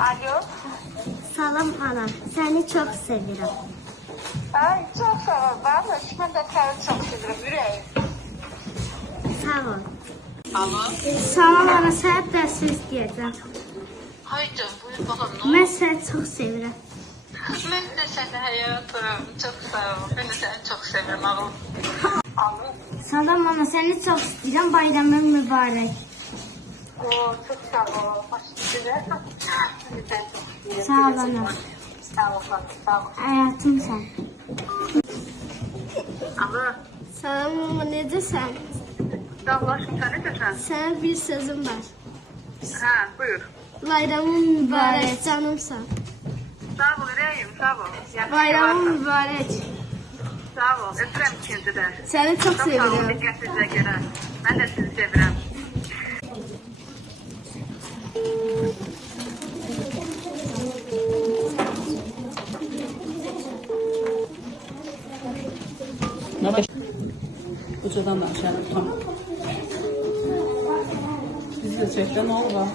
Alo. Salam ana, seni çok seviyorum. Ay çok sağ ol. Vallahi ben de seni çok seviyorum. Yüreğim. Sağ ol. Alo. Salam ana, sənə dərs istəyəcəm. Haydi buyur bakalım ne oldu? Mən səni çox sevirəm. Ben de seni hayatım. Çok sağ ol. Ben de seni çok seviyorum. Alo. Alo. Salam ana, səni çox istəyirəm. Bayramın mübarək. Oo, çok sağ ol. Hoş geldin. Sağ ol ana. Sağ ol. Sağ ol. Həyatım sən. Alo. Salam ana, necəsən? Sağ ol. Sen ne diyorsun? Sənə bir sözüm var. Ha buyur. Bayramın mübarək, canımsan. Sağ ol yüreğim. Sağ ol. Yaxşı Bayramın varsın. mübarək. Sağ ol. Öpürəm ikinci de. Səni çox Çok sağ olun sevirəm. dikkatinize göre. Ben de sizi seviyorum. Ucadan da aşağı tamam. Bizi de çekti ne oldu?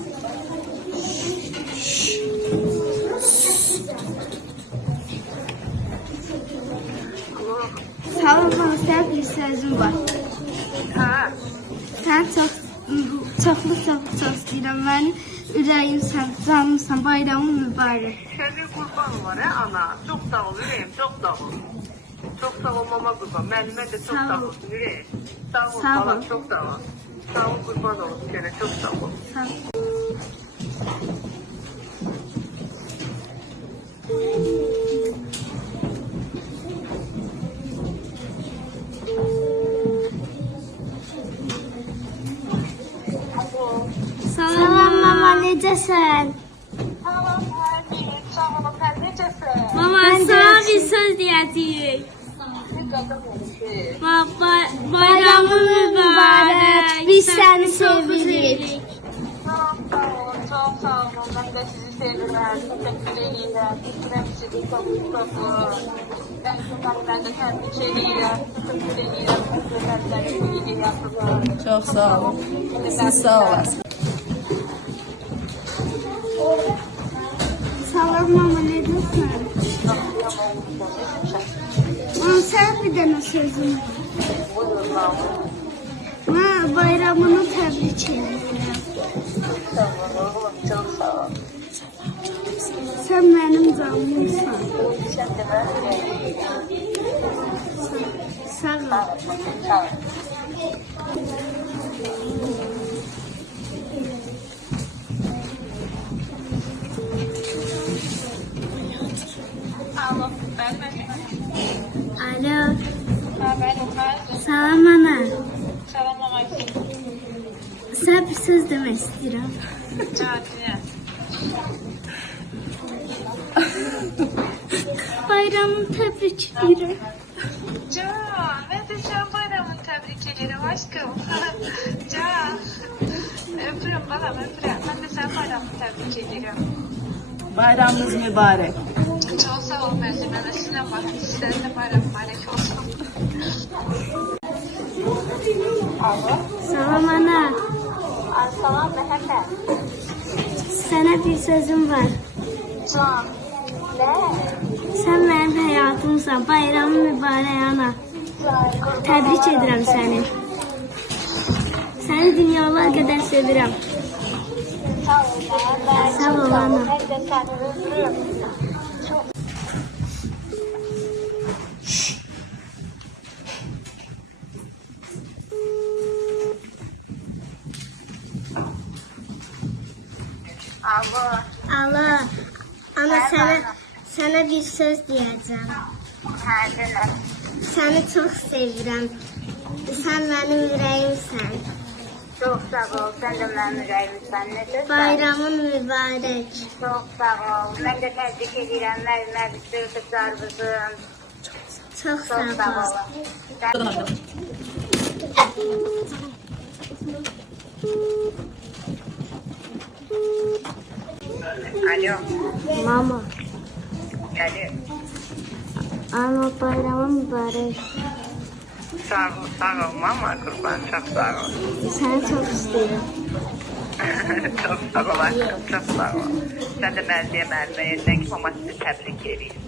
Salam ana, sənə bir sözüm var. Ha. Sən çoxlu çox istəyirəm. Mənim ürəyimsən, canımsan, bayramın mübarək. Senin kurban var ha ana. Çok sağ ol yüreğim. Çok sağ ol. Çok sağ ol mama kurban. Benime de çok Sağ sağ ol. ol yüreğim. Sağ ol Sağ falan. ol. Çok sağ ol. Sağ ol kurban olsun gene. Çok sağ ol. Sağ ol. Salam mama, necəsən? Tamam Pervin. Sağ ol. Sen necesin? Mama, sana bir söz deyəcəyik. Ne kadar olsun. Bayramın mübarək. Biz səni sevirik. Çok sağ ol. Çok sağ ol. Ben de sizi seviyorum. Teşekkür ederim. Ben sizi çok seviyorum. Ben de kendi şeyiyle. Teşekkür ederim. Ben de iyi yapıyorum. Çok sağ olun. Siz sağ olasın. Salam mama, necəsən? Mama, sənə bir dənə sözüm var. Mən bayramını təbrik edirəm. Çok sağ ol. Sən mənim canımsan. Sen de Sağ ol. sağ ol. Alo, ben. Alo. Ben. Salam ana. Selam aleyküm. Sənə bir söz demək istəyirəm. Cadiye. Bayramını təbrik edirəm. Can, ben de sen bayramını tebrik ederim aşkım. Can. Öpürüm bakalım öpürüm. Ben de sen bayramını tebrik ederim. Bayramınız mübarek. Çok sağ ol Mersin. Ben de sizinle bakın. Sizlerin de bayram mübarek olsun. Alo. Salam ana. Salam Mehmet. Sənə bir sözüm var. Can. Ne? Sən mənim həyatımsan. Bayramın mübarək ana. Təbrik edirəm səni. Səni dünyalar qədər sevirəm. Sağ ol. Sağ ol ana. Ben de seni öpürüm. Alo. Allah. Ana, sənə bir söz deyəcəm. Hədələ. Səni çox sevirəm. Sən mənim ürəyimsən. Çok sağ ol. Sen de benim yüreğimsen. Ne diyorsun? Bayramın mübarək. Çok sağ ol. Ben de tebrik ederim. Merve bir kızlarımızın. Çox Çok sağ sağ ol. ol. Ucadan aşağı. Alo. Mama. Alo. Ana, bayramın mübarək. Sağ ol mama kurban. Çok sağ ol. Səni çox istəyirəm. Çok sağ ol aşkım, çok sağ ol. Sen de Mərziyə müəllimə yerdən ki, mama sizi təbrik edeyim.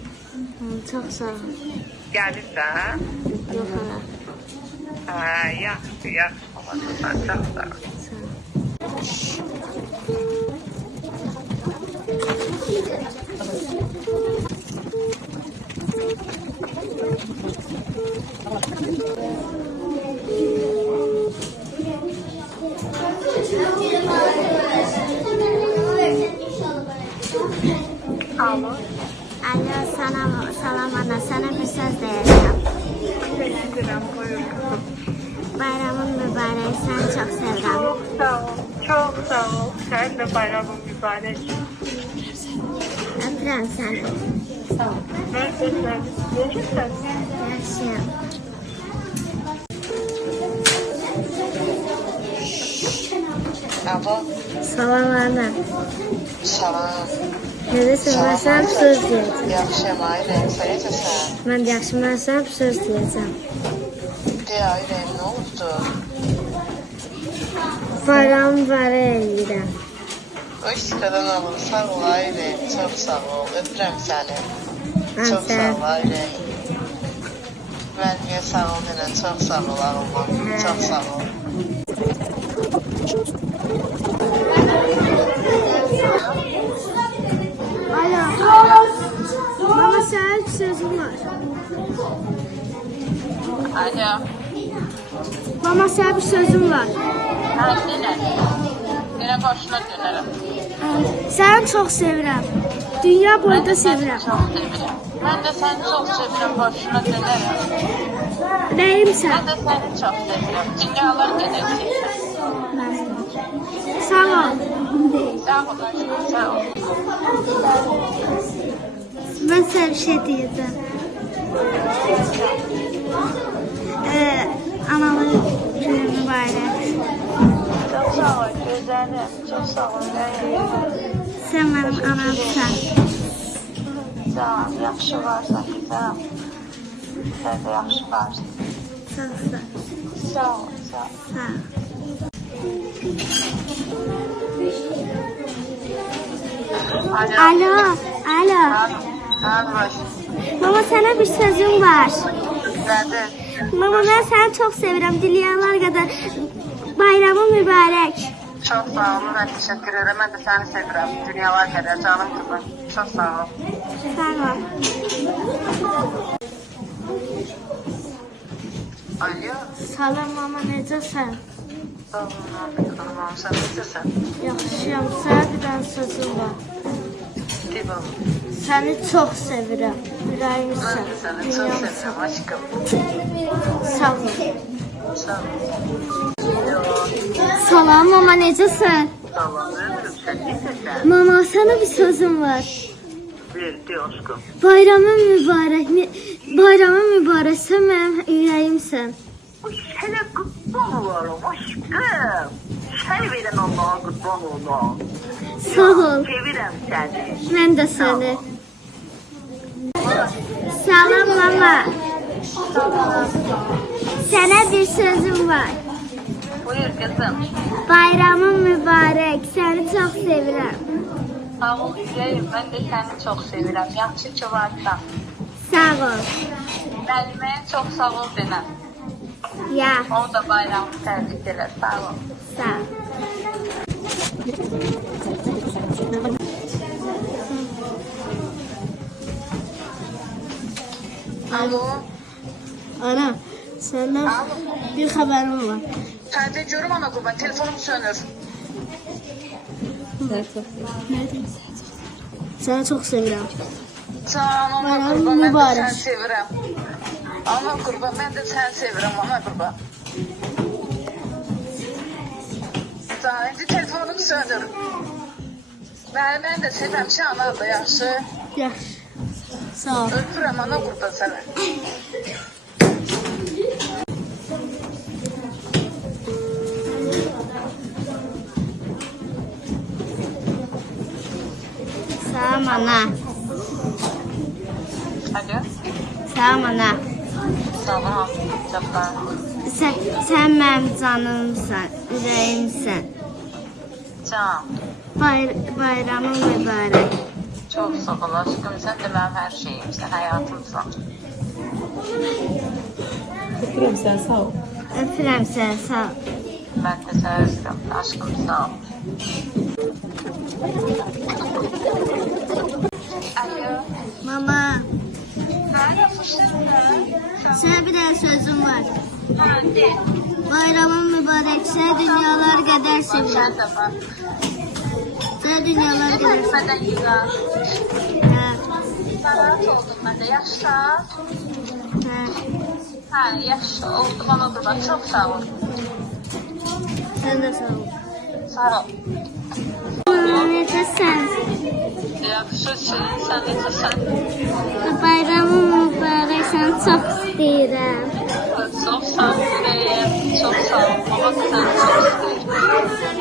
Çox sağ ol. Gəlirsən? Yox ana. Yaxşı, yaxşı, mama kızlar, çok sağ ol. Alo. Alo, salam ana. Sana bir söz deyəcəm. Teşekkürüm. Buyur kızım. Bayramın mübarək. Səni çox sevirəm. Çok sağ ol. Çok sağ ol. Sen de bayramın mübarek. Öpürəm səni. Ben de sen. Görüşürüz. Yaxşıyam. Alo, Salam ana. salam. Necəsən? Mən sənə bir söz deyəcəm. Yaxşıyam Aylin, sən necəsən? Mən yaxşı, mən sənə bir söz deyəcəm. De Aylin, nə oldu? Bayram mübarək eləyirəm. Hoş kadın alın, sağ ol Aylin, çok sağ ol. Öpürəm səni. Çok sağ ol Aylin. Mərziyə sağ ol denən, çok sağ ol ağılman, çok sağ ol. Alo. Mama sənə bir sözüm var. Alo. Mama sənə bir sözüm var. Ha, yine. Yine boşuna dönerim. Səni çox sevirəm. Dünya boyunda sevirəm. Çok seviyorum. Ben de seni çok seviyorum. Boşuna dönerim. Nəyimsən? Ben de seni çok seviyorum. Dünyalar gelecek. Sağ ol. Sağ ol aşkım, sağ ol. Mən sənə bir şey deyəcəm. Analıq günü mübarək. Çok sağ ol güzelim. Çok sağ ol. Sən mənim anamsan. Sağ ol. Yaxşı varsan güzel. Sen de yaxşı varsın. Çox sağ ol. Sağ ol. Sağ ol. Sağ ol. Alo. Alo. Hadi baş. Mama sənə bir sözüm var. Nədir? Mama mən səni çox sevirəm. Diləyənlər qədər bayramın mübarək. Çok sağ ol, ben teşekkür ederim. Ben de seni seviyorum. Dünyalar kadar canım kızım. Çok sağ ol. Sağ ol. Alo. Salam mama, necəsən? Sağ ol, hanım. Sen necəsən? Yaxşıyam. Sənə bir dənə sözüm var. De bakalım. Səni çox sevirəm. Ürəyimsən. Ben de seni çok seviyorum aşkım. Sağ ol. Sağ ol. Salam mama, necəsən? Tamam, öpürüm sen. Necəsən? Mama, sənə bir sözüm var. De aşkım. Bayramın mübarək. Bayramın mübarək. Sən mənim ürəyimsən. Sana kurban olurum aşkım. Sen veren Allah'a kurban olam. Sağ ol. Sevirəm seni. Mən də səni. Salam mama. Sənə bir sözüm var. Buyur kızım. Bayramın mübarək. Səni çox sevirəm. Sağ ol yüreğim. Ben de seni çok seviyorum. Yaxşı ki varsan. Sağ ol. Müəlliməyə çok sağ ol denən. Ya, Onu da bayramı təbrik edir. Sağ ol. sağ ol. Alo. Ana, səndən bir xəbərim var. Sende görüm ana kurban. Telefonum sönür. Səni çox sevirəm. Sağ ol ana Bayram kurban. Ben de mübarək. seni sevirəm. Ana kurban. Ben de seni sevirəm ana kurban. Sağ ol. İndi telefonum sönür. Ben de sevirəm. Şey ana da yaxşı. Yaxşı. Sağ ol. Öpürəm ana kurban səni. Salam ana. Alo. Salam ana. Sağ ol. Sən mənim canımsan, ürəyimsən. Can, Bayramın mübarək. çok sağ ol aşkım. Sen de benim her şeyimsin, hayatımsın. Öpürüm sen sağ ol. Öpürəm səni, sağ ol. Ben de seni öpüyorum aşkım, sağ ol. Alo. Mama, Ben yapmışım da. sənə bir dənə sözüm var. Ha, de. Bayramın mübarək, sənə dünyalar qədər sevirəm. Sen de bak. Sənə dünyalar Ne qədər vermeden yılan. Hə, Narahat oldum ben de. Yaşta. hə. Ha, yaşta oldum ama da bak. Çok sağ ol. Sən də sağ ol. Sağ ol. Mama, necəsən? Yaxşısın, sen necəsən? Bayramın mübarək, səni çox istəyirəm. Çok sağ ol, bebeğim. Çok sağ ol. Baba da seni çok isterim.